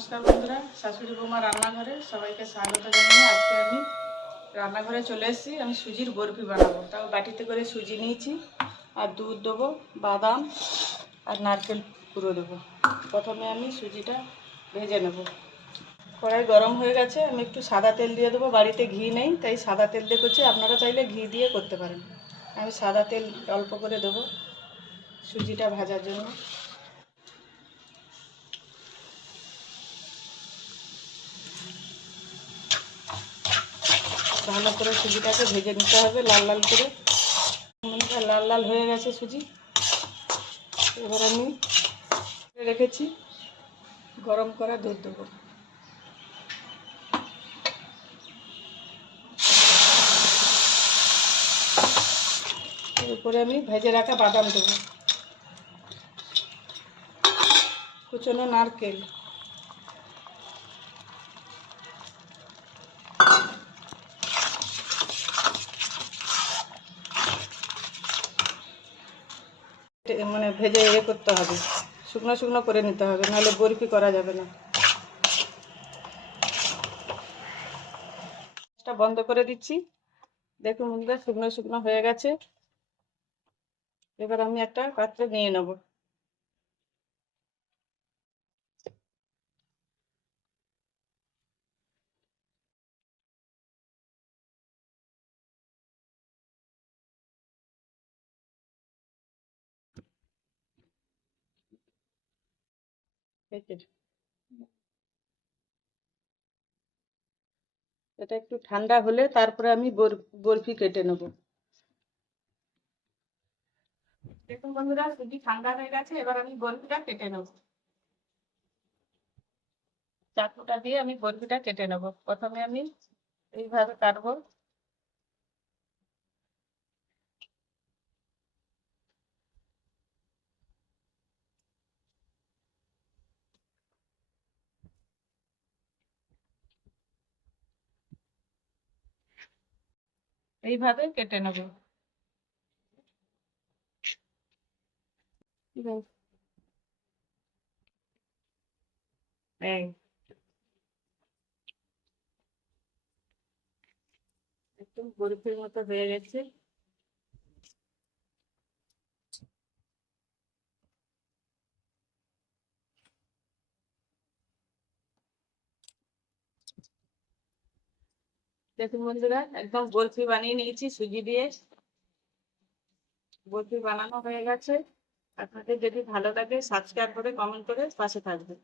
নমস্কার বন্ধুরা, শাশুড়ি বৌমা রান্নাঘরে সবাইকে স্বাগত জানিয়ে আজকে আমি রান্নাঘরে চলে এসেছি। আমি সুজির বরফি বানাবো। তাও বাটিতে করে সুজি নিয়েছি, আর দুধ দেবো, বাদাম আর নারকেল পুরো দেবো। প্রথমে আমি সুজিটা ভেজে নেব। কড়াই গরম হয়ে গেছে, আমি একটু সাদা তেল দিয়ে দেবো। বাড়িতে ঘি নেই, তাই সাদা তেল দিয়ে করছি। আপনারা চাইলে ঘি দিয়ে করতে পারেন। আমি সাদা তেল অল্প করে দেবো সুজিটা ভাজার জন্য। ভালো করে সুজিটাকে ভেজে নিতে হবে লাল লাল করে। লাল লাল হয়ে গেছে সুজি। এবার আমি রেখেছি। গরম করা দুধ দেবো। উপরে আমি ভেজে রাখা বাদাম দেবো। কুচনো নারকেল। মানে ভেজে ইয়ে করতে হবে। শুকনো শুকনো করে নিতে হবে, নাহলে বরফি করা যাবে না। গ্যাসটা বন্ধ করে দিচ্ছি। দেখুন শুকনো শুকনো হয়ে গেছে। এবার আমি একটা পাত্রে নিয়ে নেব। এটা একটু ঠান্ডা হলে তারপরে আমি বরফি কেটে নেব। দেখুন বন্ধুরা সুজি ঠান্ডা হয়ে গেছে, এবার আমি বরফিটা কেটে নেব। চাকুটা দিয়ে আমি বরফিটা কেটে নেব। প্রথমে আমি এইভাবে কাটবো। এইভাবে কেটে নেব। এই। একদম বরফির মতো হয়ে গেছে। দেখুন বন্ধুরা, একদম বরফি বানিয়ে নিয়েছি, সুজি দিয়ে। বরফি বানানো হয়ে গেছে। আপনাদের যদি ভালো লাগে সাবস্ক্রাইব করে কমেন্ট করে পাশে থাকবেন।